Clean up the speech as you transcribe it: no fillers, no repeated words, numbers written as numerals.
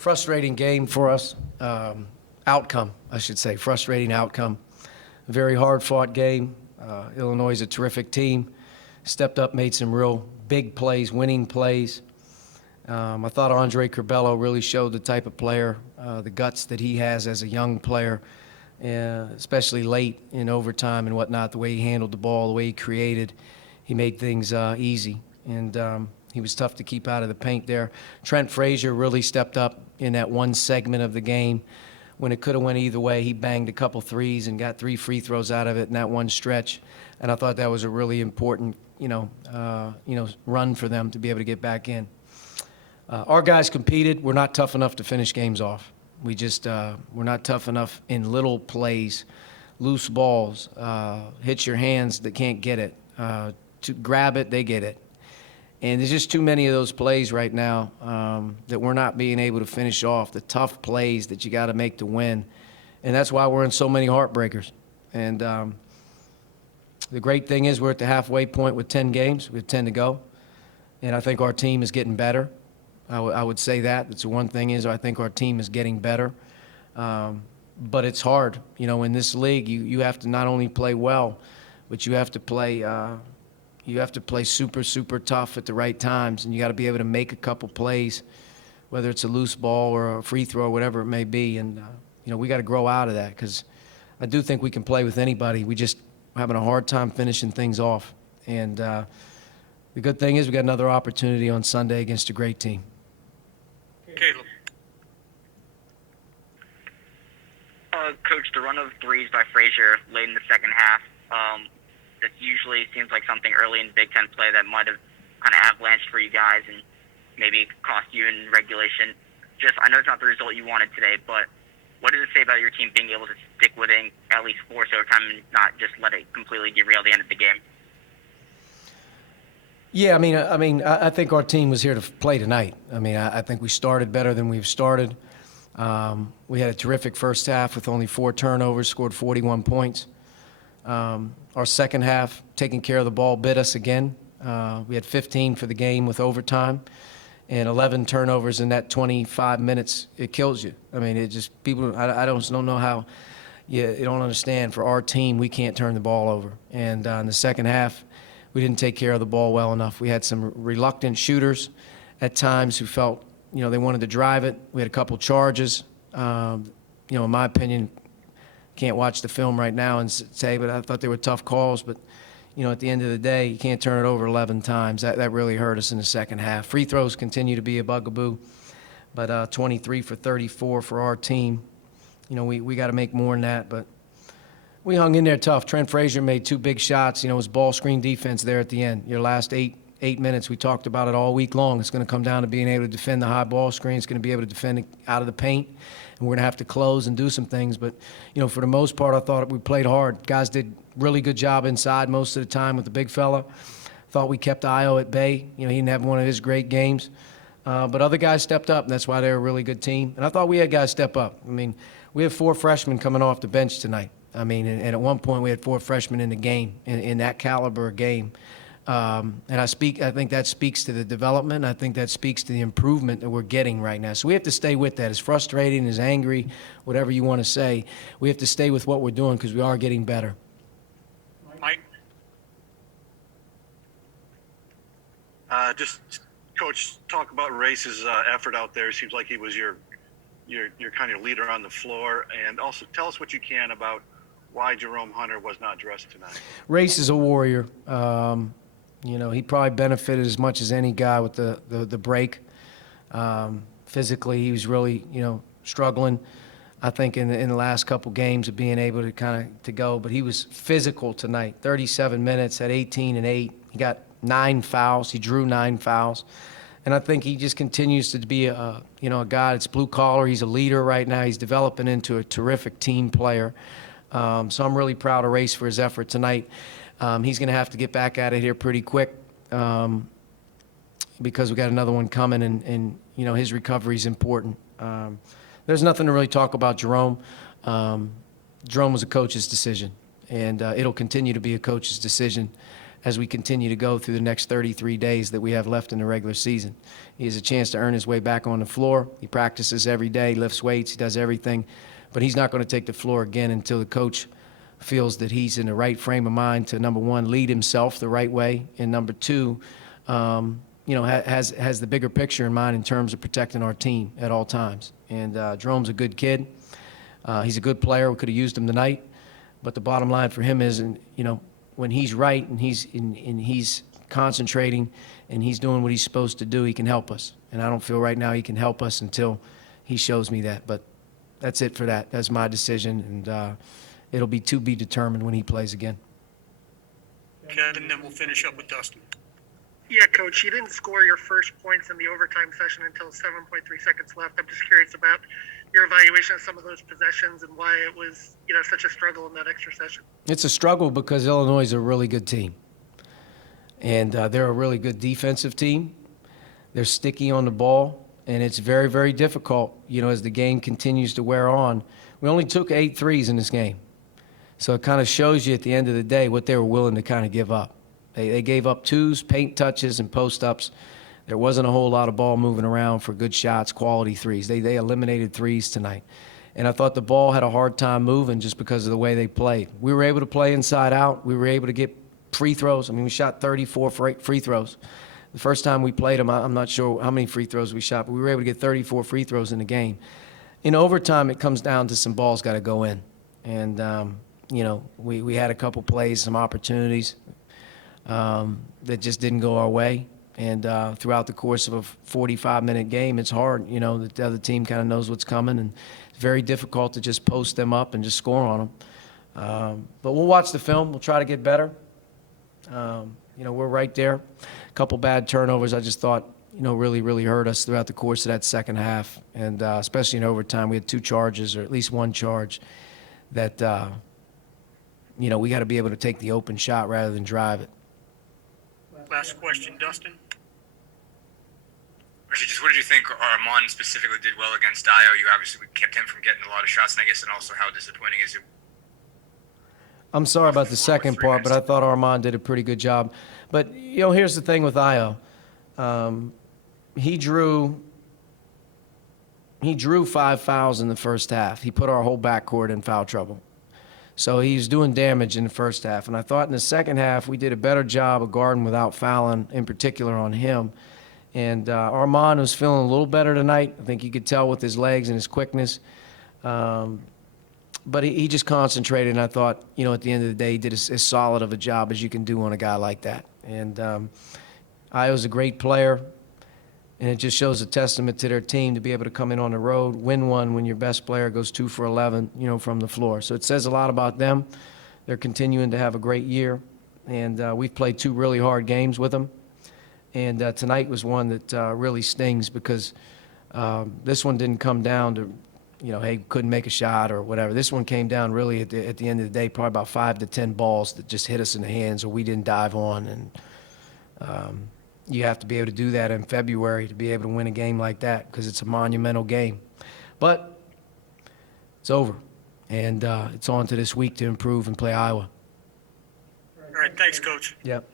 Frustrating game for us. Outcome, I should say. Frustrating outcome. Very hard-fought game. Illinois is a terrific team. Stepped up, made some real big plays, winning plays. I thought Andre Curbelo really showed the type of player, the guts that he has as a young player, especially late in overtime and whatnot, the way he handled the ball, the way he created. He made things easy, and he was tough to keep out of the paint there. Trent Frazier really stepped up in that one segment of the game. When it could have went either way, he banged a couple threes and got 3 free throws out of it in that one stretch. And I thought that was a really important, run for them to be able to get back in. Our guys competed. We're not tough enough to finish games off. We're not tough enough in little plays, loose balls, hit your hands that can't get it. To grab it, they get it. And there's just too many of those plays right now that we're not being able to finish off, the tough plays that you got to make to win. And that's why we're in so many heartbreakers. And the great thing is we're at the halfway point with 10 games. We have 10 to go. And I think our team is getting better. I would say that. That's the one thing is I think our team is getting better. But it's hard. In this league, you have to not only play well, but you have to play super, super tough at the right times, and you got to be able to make a couple plays, whether it's a loose ball or a free throw or whatever it may be. And, we got to grow out of that because I do think we can play with anybody. We just having a hard time finishing things off. And the good thing is we got another opportunity on Sunday against a great team. Caleb. Coach, the run of threes by Frazier late in the second half, that usually seems like something early in Big Ten play that might have kind of avalanched for you guys and maybe cost you in regulation. I know it's not the result you wanted today, but what does it say about your team being able to stick within at least force overtime and not just let it completely derail the end of the game? Yeah, I think our team was here to play tonight. I think we started better than we've started. We had a terrific first half with only 4 turnovers, scored 41 points. Our second half, taking care of the ball, bit us again. We had 15 for the game with overtime and 11 turnovers in that 25 minutes. It kills you. It just, people, I don't know how you don't understand. For our team, we can't turn the ball over. And in the second half, we didn't take care of the ball well enough. We had some reluctant shooters at times who felt, they wanted to drive it. We had a couple charges. In my opinion, can't watch the film right now and say, but I thought they were tough calls. But, at the end of the day, you can't turn it over 11 times. That really hurt us in the second half. Free throws continue to be a bugaboo, but 23 for 34 for our team. We got to make more than that, but we hung in there tough. Trent Frazier made 2 big shots. It was ball screen defense there at the end. Your last 8 minutes, we talked about it all week long. It's going to come down to being able to defend the high ball screen. It's going to be able to defend it out of the paint. And we're going to have to close and do some things. But, for the most part, I thought we played hard. Guys did really good job inside most of the time with the big fella. Thought we kept Io at bay. He didn't have one of his great games. But other guys stepped up, and that's why they're a really good team. And I thought we had guys step up. We have 4 freshmen coming off the bench tonight. And at one point we had 4 freshmen in the game, in that caliber of game. And I think that speaks to the development. I think that speaks to the improvement that we're getting right now. So we have to stay with that. As frustrating, as angry, whatever you want to say, we have to stay with what we're doing because we are getting better. Mike? Coach, talk about Race's effort out there. It seems like he was your kind of leader on the floor. And also tell us what you can about why Jerome Hunter was not dressed tonight. Race is a warrior. He probably benefited as much as any guy with the break. Physically, he was really, struggling, I think, in the last couple games of being able to go. But he was physical tonight, 37 minutes, had 18 and 8. He got 9 fouls. He drew 9 fouls. And I think he just continues to be a guy that's blue collar. He's a leader right now. He's developing into a terrific team player. So I'm really proud of Race for his effort tonight. He's going to have to get back at it here pretty quick because we got another one coming, and his recovery is important. There's nothing to really talk about Jerome. Jerome was a coach's decision, and it'll continue to be a coach's decision as we continue to go through the next 33 days that we have left in the regular season. He has a chance to earn his way back on the floor. He practices every day, lifts weights, he does everything, but he's not going to take the floor again until the coach feels that he's in the right frame of mind to, number one, lead himself the right way, and number two, has the bigger picture in mind in terms of protecting our team at all times. And Jerome's a good kid. He's a good player. We could have used him tonight, but the bottom line for him is, when he's right and he's concentrating and he's doing what he's supposed to do, he can help us. And I don't feel right now he can help us until he shows me that. But that's it for that. That's my decision, and it'll be to be determined when he plays again. Kevin, then we'll finish up with Dustin. Yeah, Coach, you didn't score your first points in the overtime session until 7.3 seconds left. I'm just curious about your evaluation of some of those possessions and why it was, such a struggle in that extra session. It's a struggle because Illinois is a really good team. And they're a really good defensive team. They're sticky on the ball, and it's very, very difficult, as the game continues to wear on. We only took 8 threes in this game. So it kind of shows you at the end of the day what they were willing to kind of give up. They gave up twos, paint touches, and post-ups. There wasn't a whole lot of ball moving around for good shots, quality threes. They eliminated threes tonight. And I thought the ball had a hard time moving just because of the way they played. We were able to play inside out. We were able to get free throws. I mean, we shot 34 free throws. The first time we played them, I'm not sure how many free throws we shot, but we were able to get 34 free throws in the game. In overtime, it comes down to some balls got to go in. And, we had a couple plays, some opportunities that just didn't go our way. And throughout the course of a 45-minute game, it's hard, that the other team kind of knows what's coming, and it's very difficult to just post them up and just score on them. But we'll watch the film. We'll try to get better. We're right there. A couple bad turnovers I just thought, really, really hurt us throughout the course of that second half. And especially in overtime, we had 2 charges, or at least 1 charge, that, we got to be able to take the open shot rather than drive it. Last question, Dustin. Archie, just what did you think Armand specifically did well against Dio? You obviously kept him from getting a lot of shots, and I guess, and also how disappointing is it? I'm sorry about the second part, but I thought Armand did a pretty good job. But, here's the thing with Io. He drew 5 fouls in the first half. He put our whole backcourt in foul trouble. So he's doing damage in the first half. And I thought in the second half we did a better job of guarding without fouling, in particular on him. And Armand was feeling a little better tonight. I think you could tell with his legs and his quickness. But he just concentrated, and I thought, at the end of the day, he did as solid of a job as you can do on a guy like that. And Io's a great player, and it just shows a testament to their team to be able to come in on the road, win one when your best player goes 2 for 11, from the floor. So it says a lot about them. They're continuing to have a great year, and we've played 2 really hard games with them. And tonight was one that really stings because this one didn't come down to, hey, couldn't make a shot or whatever. This one came down really at the end of the day, probably about 5 to 10 balls that just hit us in the hands or we didn't dive on. And you have to be able to do that in February to be able to win a game like that because it's a monumental game. But it's over, and it's on to this week to improve and play Iowa. All right, thanks, Coach. Yep.